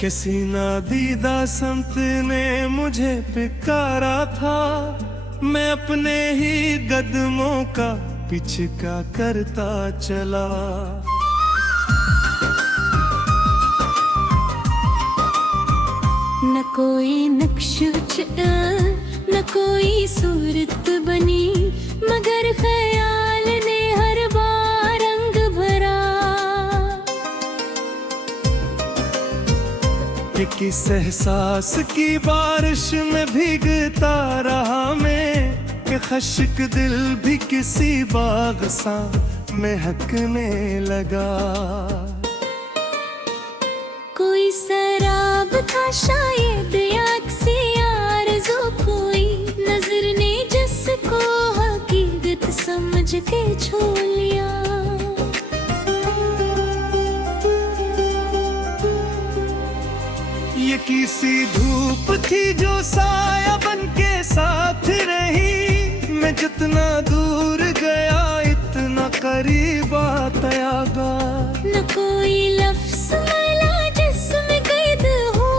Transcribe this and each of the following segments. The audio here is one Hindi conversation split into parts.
किसी नादीदा संत ने मुझे पुकारा था, मैं अपने ही कदमों का पीछा करता चला। न कोई नक्श न कोई सूरत बनी, मगर ख्याल ने हर बार रंग भरा। ये किस एहसास की बारिश में भीगता रहा मैं, कि खश्क दिल भी किसी बाग सा महकने लगा। कोई शराब था शायद या किसी आरज़ू, कोई नजर ने जिसको हकीकत समझ के छू लिया। ये किसी धूप थी जो साया बन के साथ रही, मैं जितना दूर गया इतना करीब आता गा। न कोई लफ्ज़ मिला जिसमें कैद हो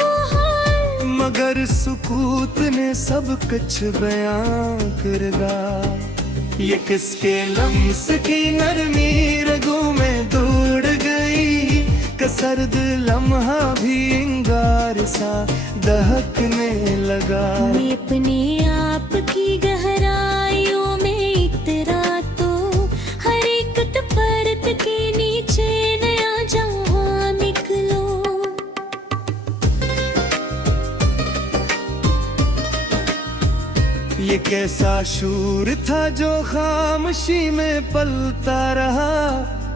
वो हाल, मगर सुकूत ने सब कुछ बयां कर गा। ये किसके लम्स की नरमी रगों में दौड़ गई, कि सर्द लम्हा भी इंगार सा दहकने लगा। मैं अपने आप की गहराइयों में इतरा तो हर एक परत के नीचे नया जहां निकलो। ये कैसा शूर था जो खामोशी में पलता रहा,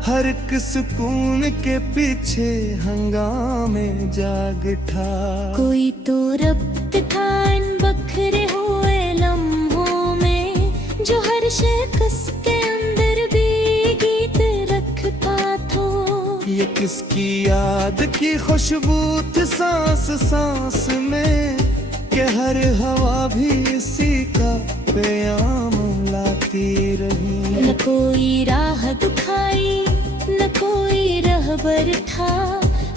हर एक सुकून के पीछे हंगामे जाग उठा। कोई तो रब्त था इन बखरे हुए लम्हों में, जो हर शख्स के अंदर भी गीत रखता था। ये किसकी याद की खुशबू थी सांस सांस में, कि हर हवा भी इसी का प्याम लाती रही। न कोई राह दिखाई न कोई रहबर था,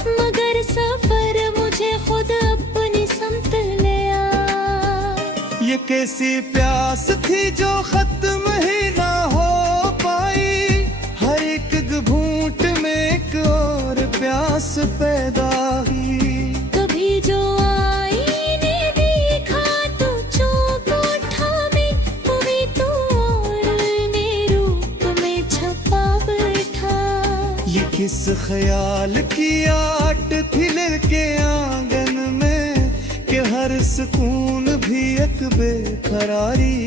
मगर सफर मुझे खुद अपनी समत ले आ। ये कैसी प्यास थी जो खत्म ही ना हो पाई, हर एक घूंट में एक और प्यास पैदा हुई। कभी जो आई ने देखा तो चौंक उठा मैं, कभी तो और ने रूप में छपा बैठा। ये किस ख्याल की आट थी लड़के आंगन में, कि हर सुकून भी एक बेकरारी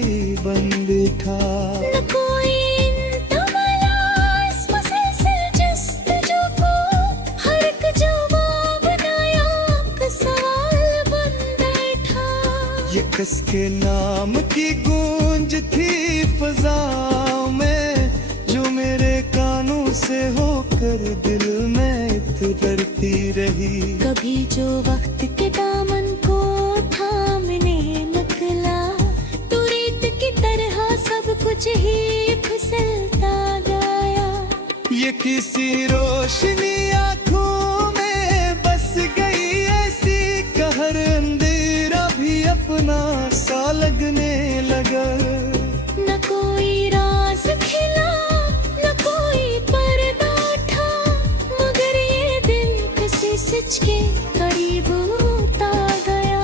बन बैठा। न कोई इंतमला इस मुसलसल जस्तजू को, हर एक जवाब नया सवाल बन बैठा। ये किसके नाम की गूंज थी फजाओं में, जो मेरे कानों से होकर दिल में उतरती रही। कभी जो वक्त के दामन को थामने निकला, तो रेत की तरह सब कुछ ही फिसलता गया। ये किसी रोशनी आँखों में बस गई ऐसी, कहर अंधेरा भी अपना सा लगने लगा। न कोई राज खिला न कोई पर्दा उठा, मगर ये दिल किसी सच के करीब होता गया।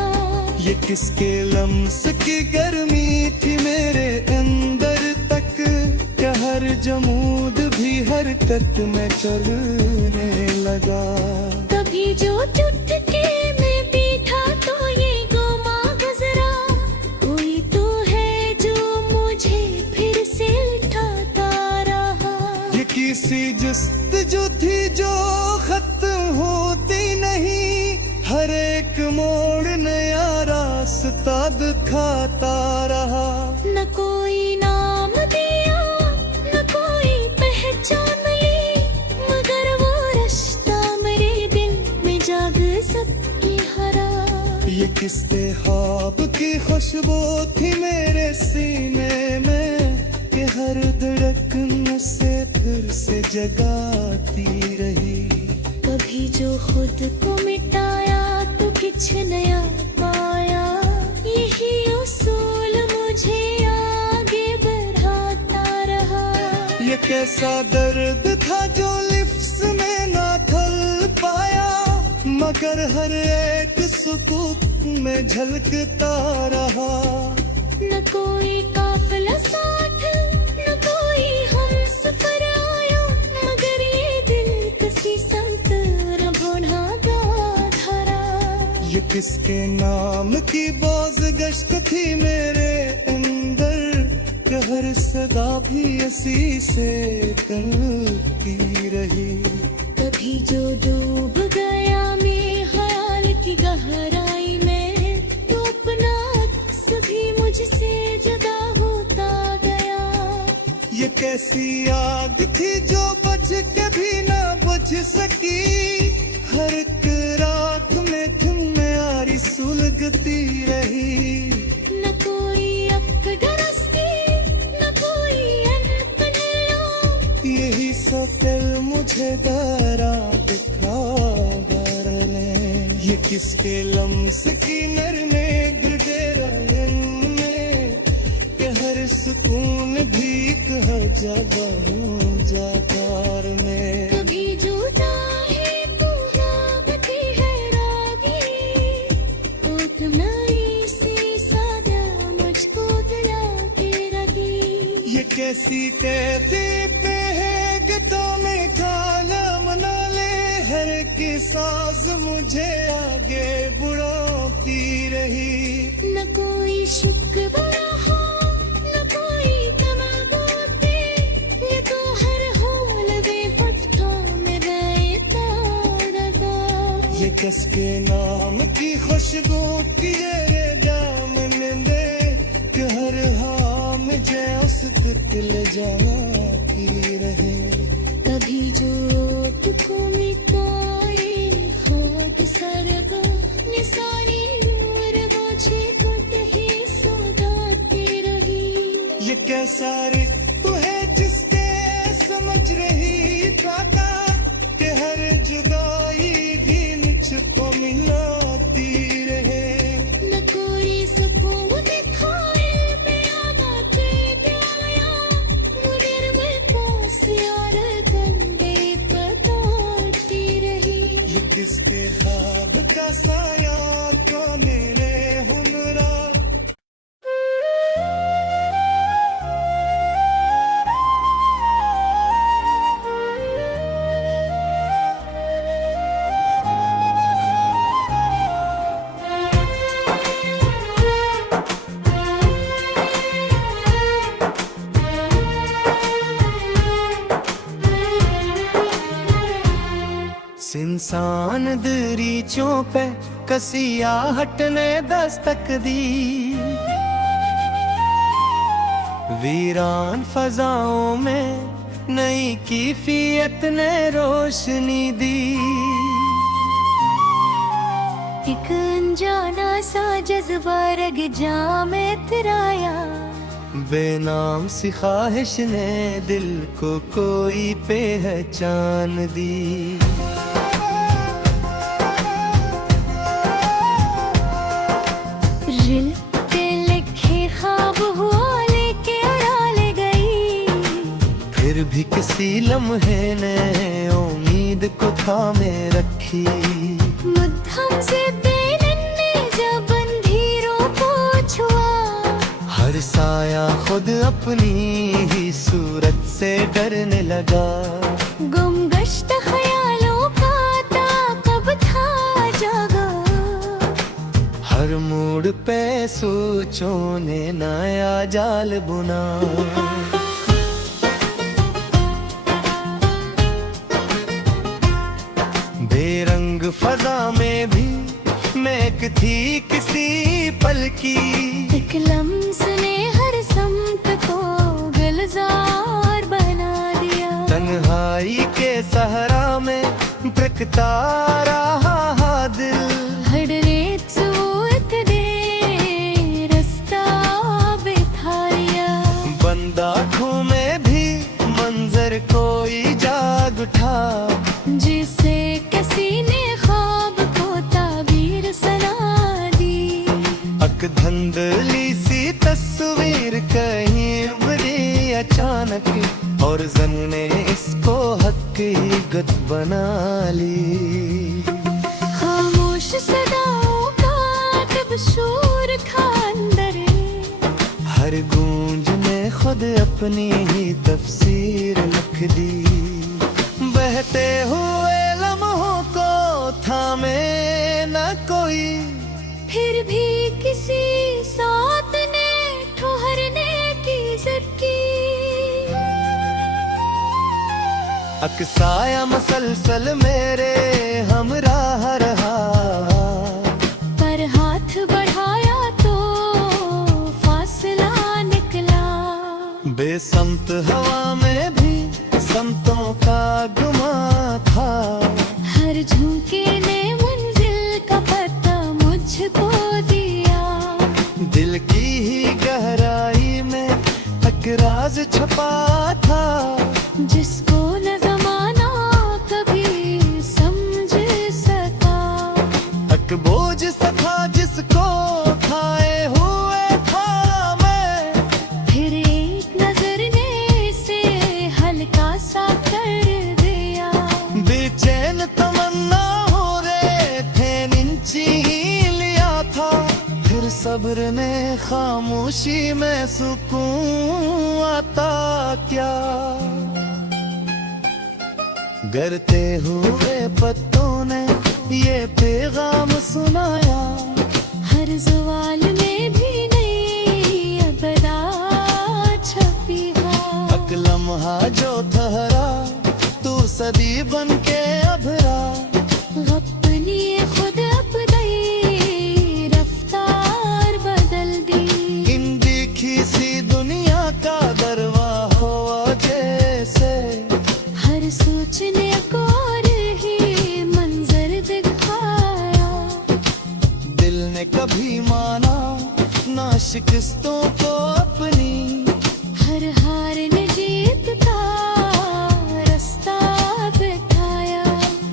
ये किसके लम्स की गर्मी थी मेरे अंदर तक, क्या हर जमूद भी हरकत में चलने लगा। कभी जो चुटके में बैठा तो ये गुमा गुजरा, कोई तो है जो मुझे फिर से उठाता रहा। ये किसी जस्तजू थी जो खत्म होती नहीं, हर एक मोड़ नया रास्ता दिखाता रहा। न कोई नाम दिया न कोई पहचान मिली, मगर वो रास्ता मेरे दिल में जाग सबकी हरा। ये किसके ख्वाब की खुशबू थी मेरे सीने में, कि हर धड़कन से फिर से जगाती रही। कभी कभी जो खुद को मिटाया तो कुछ नया पाया, यही उसूल मुझे आगे बढ़ाता रहा। ये कैसा दर्द था जो लिफ्स में ना थल पाया, मगर हर एक सुकून में झलकता रहा। न कोई काफिला साथ, न कोई हमसफर आया, मगर ये दिल किसी संत रबोढ़ा धरा। ये किसके नाम की बाज गश्त थी मेरे अंदर, हर सदा भी इसी से करती रही। कभी जो डूब गया मैं ख्याल की गहराई में, तो अपना अक्स भी मुझसे जुदा होता गया। ये कैसी आग थी जो बुझ के भी ना बुझ सकी, हर एक रात में तुम्हारी सुलगती रही। न कोई अफगरस्ती, न कोई अनपनाह, यही सब दिल मुझे डरा दिखा ने। ये किसके लम्स की नरमे गुडेरायन में, कि हर सुकून भी कहा जाकार में। कभी जुदा है मुहब्बत है रागी, एक नई सी सादा मुझको दिला के रही। ये कैसी तहजीब है कि तुम्हें खाना मना ले, हर की सांस मुझे आगे बुढ़ाती रही। न कोई शुक्र बड़ा हो, न कोई तमाबोते, ये तो हर हाल बेफटका में रहता रहा। ये किसके नाम की खुशबू की रे दामन दे, कि हर हाँ मुझे उस दिल जाती रहे। कभी जो तुझको मिटाए होठ सरगा, निसारी उम्र मुझे खुद ही सौंदती रही। ये कैसा रिश्ता है जिसके समझ रही था कि हर जुदाई भी मुझको मिलाती रहे। न कोई सुकून दिखाए बेआगा के गया, मुझे में पास यार कंधे बताती रही। ये किसके ख्वाब का साया तो मेरे हमरा। इंसान दरीचों पे कसिया हटने दस्तक दी, वीरान फजाओं में नई कैफियत ने रोशनी दी। एक अनजाना सा जज्बा रग जा में तिराया, बेनाम सी ख्वाहिश ने दिल को कोई पहचान दी। दिल के लिखे ख्वाब हुआ लेके उड़ा ले गई, फिर भी किसी लम्हे ने उम्मीद को थामे रखी। मुद्दम से बेनन्हे जब अंधेरों को छुआ, हर साया खुद अपनी ही सूरत से डरने लगा। गुमगश्त ख्यालों का ताक़ब था जागा, हर मूड पे सोचों ने नया जाल बुना। बेरंग फजा में भी महक थी किसी पल की, एक लम्स ने हर समत को गुलजार बना दिया। तन्हाई के सहरा में भटकता रहा दिल, हर रेत सूरत दे रास्ता बिठा लिया। बंद आँखों में भी मंजर कोई जाग उठा, जिसे किसी पतली सी तस्वीर कहीं उभरी अचानक और जन ने इसको हकीकत बना ली। खामोश सदाओं का तब शोर खांदर, हर गूंज ने खुद अपनी ही तफसीर लिख दी। बहते हुए लम्हों को थामे न कोई, फिर भी किसी साथ ने ठहरने की जिद की। अक्साया मसलसल मेरे हमराह रहा, पर हाथ बढ़ाया तो फासला निकला। बेसमत हवा में भी समतों का गुमा था, हर झोंके ने मंजिल का पता मुझको दिया। दिल की ही गहराई में एक राज छपा था, जिसको न जमाना कभी समझ सका। एक बोझ सा था जिसको खाए हुए था मैं, फिर एक नजर ने इसे हल्का सा कर दिया। बेचैन तमन्ना हो रहे थे निंची ही लिया था, फिर सब्र ने खामोशी में सुकून आता क्या। गिरते हुए पत्तों ने ये पैगाम सुनाया, हर सवाल में भी नई अबदा छपी है। एक लम्हा जो ठहरा तू सदी बन के अभरा, अपनी खुद अपनी रफ्तार बदल दी। इन देखी सी दुनिया का दरवा हो जैसे, हर सोचने को और ही मंजर दिखाया। दिल ने कभी माना ना शिकस्तों को अपनी, हर हार ने जीत का रास्ता बिठाया।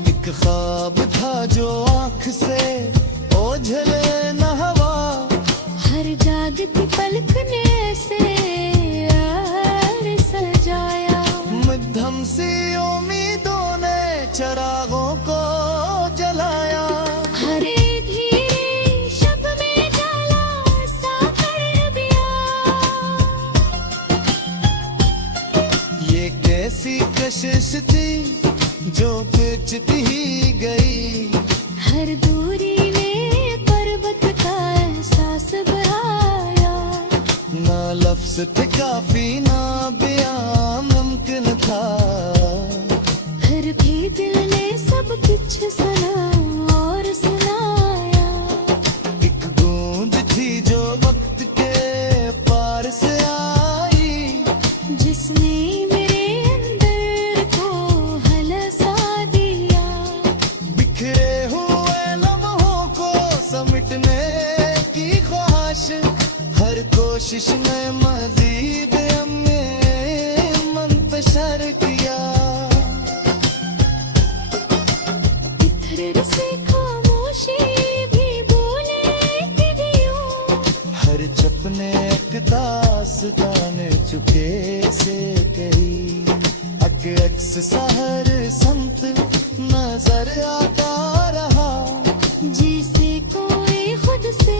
एक ख्वाब था जो आँख से ओझले न हवा, हर जागती पलक ने से यार सजाया। मध्यम सी उम्मीदों ने चरागों को जलाया। हर धीरे शब में जला सा कर दिया। ये कैसी कशिश थी जो पिचती ही गई, हर दूरी ने पर्वत का एहसास बढ़ाया। ना लफ्ज थे काफी ना बयां मुमकिन था, फिर भी दिल ने सब कुछ सुना और सुनाया। एक गूंज थी जो वक्त के पार से आई, जिसने मेरे अंदर को हलसा दिया। बिखरे हुए लम्हों को समेटने की ख्वाहिश, हर कोशिश में मजीद हमें मंतशर किया। इधर से खामोशी भी बोले कि यूं। हर चपने एक दास्तान चुके से कही, अक्स सहर संत नजर आता रहा। जैसे कोई खुद से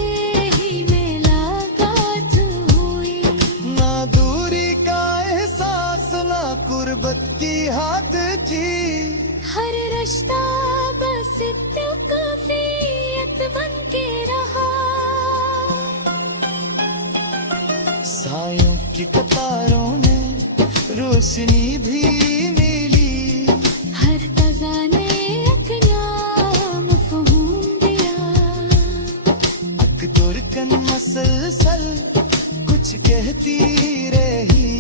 ही मुलाकात हुई। ना दूरी का एहसास ना कुर्बत की हाथ थी, हर रिश्ता बस इत्तेफाकियत बन के रहा। सायों की कतारों में रोशनी भी मिली, हर तज़ा ने अपना मफ़हूम दिया। अकदर कन मसलसल कुछ कहती रही,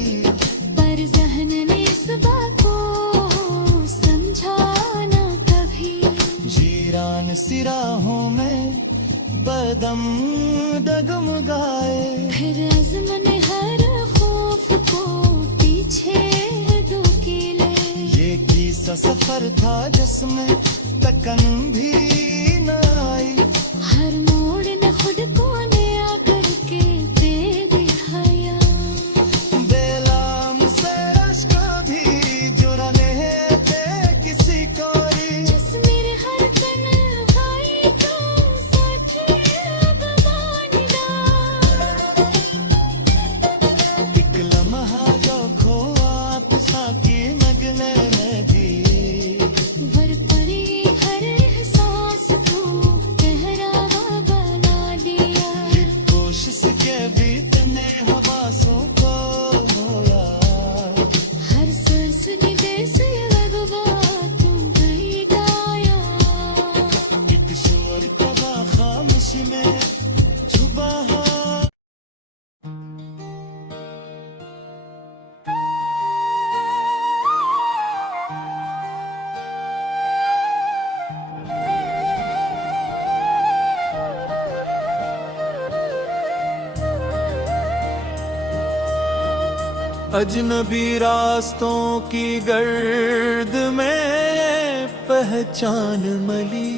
पर ज़हन ने इस बात को समझा न कभी। जीरान सिराहों में बदम डगमगाए, फिर अज़्म ने हर खौफ को पीछे धकेले। ये किस्सा सफर था जिसमें तकन भी न आई, हर मोड़ ने खुद को नया करके अजनबी रास्तों की गर्द में पहचान मली,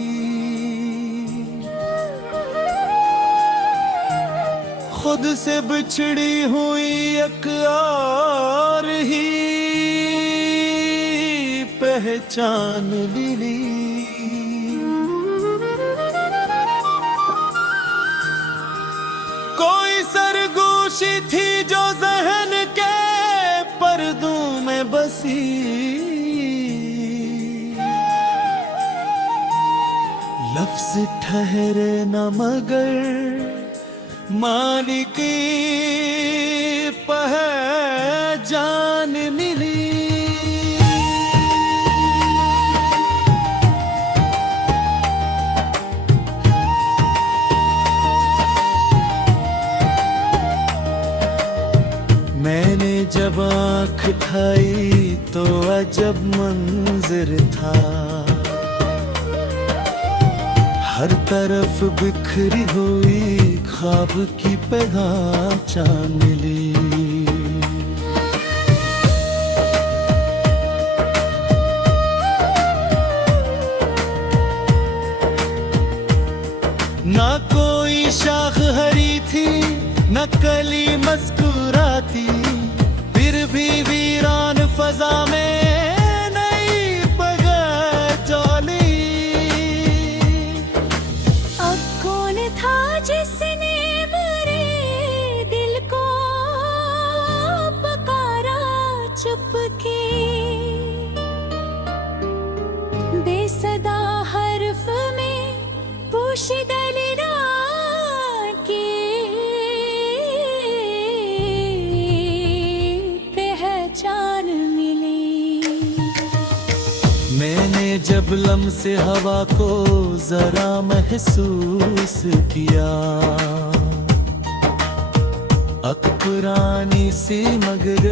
खुद से बिछड़ी हुई एक और ही पहचान ली। कोई सरगोशी थी जो जहन के पर्दों में बसी, लफ्ज ठहरे न मगर मालिकी पहचान मिली। मैंने जब आँख उठाई तो अजब मंजर था, हर तरफ बिखरी हुई ख्वाब की पहचान मिली। ना कोई शाख हरी थी न कली मुस्कुराती, फिर भी वीरान फजा में नई पगडंडी। अब कौन था जिसने मेरे दिल को पुकारा चुपके, बेसदा हर्फ में पोशीदा मैंने जब लम्से हवा को जरा महसूस किया, पुरानी सी मगर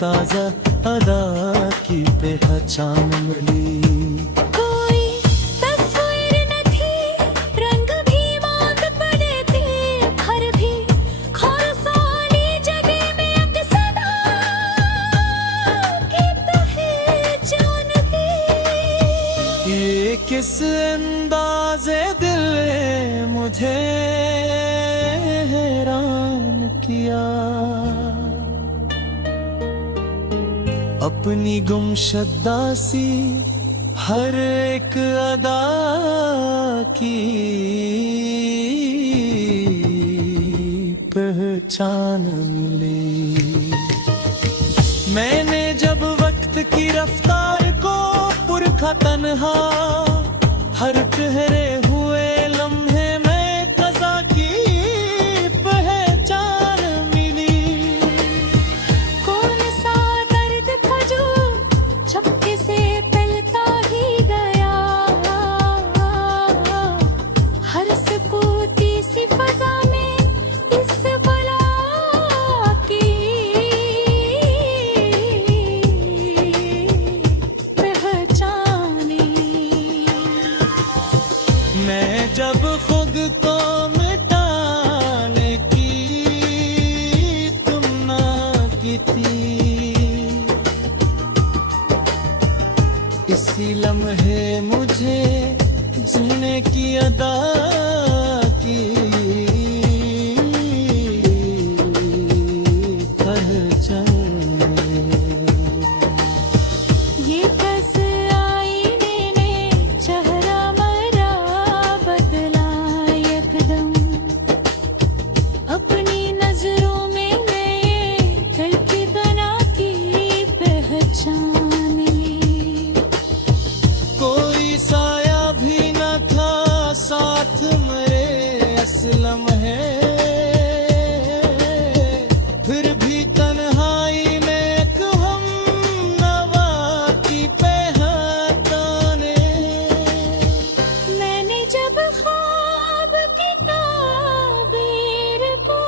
ताजा अदा की पहचान मिली। कोई तस्वीर न थी, रंग भी मांग पड़े थे, घर भी खारसानी जगह में एक सदा की पहचान थी। ये किस अंदाज़े दिल ने मुझे हैरान किया, अपनी गुमशुदा सी हर एक अदा की पहचान मिली। मैंने जब वक्त की रफ्तार को पुरखा तन्हा हर ठहरे हुए लम्हे में कज़ा की पहचान मिली। कौन सा दर्द था जो झपके से फैलता ही गया, हर सुकूती सी फजा में इस बला की पहचानी। मैं जब खुद को मिटाने की तुमना की थी, इसी लम्हे मुझे जीने की अदा की पहचान। ये कस आईने ने चेहरा मेरा बदला एकदम, अपनी नजरों में मैं कल की बना की पहचान ली। कोई साया भी न था साथ मेरे असलम है, फिर भी तन्हाई में एक हम नवा की पहचाने। मैंने जब ख्वाब की ताबीर को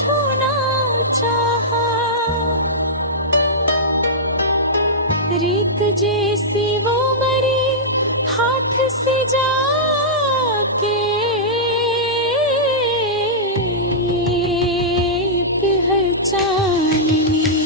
छूना चाहा, रीत जैसी वो मेरे हाथ से जाके पहचानी।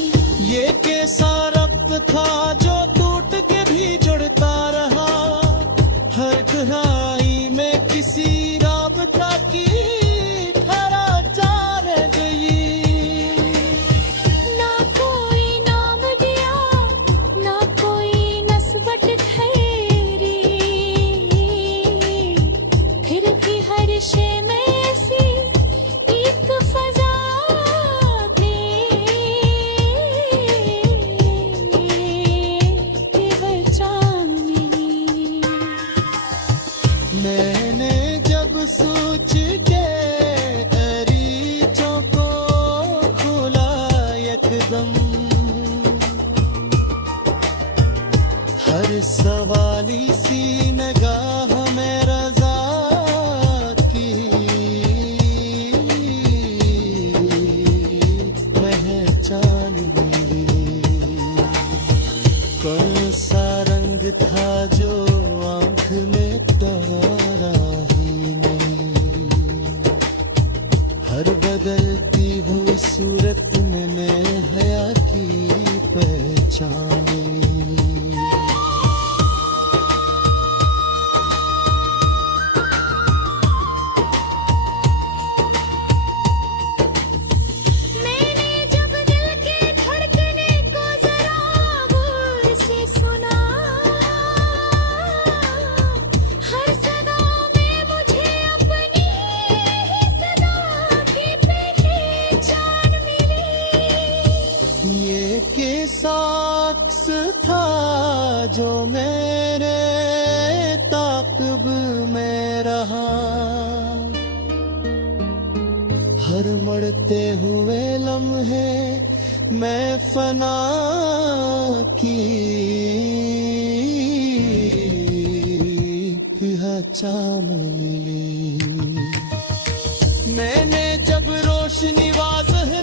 और मरते हुए लम्हे मैं फना की चामली। मैंने जब रोशनी वाज़ह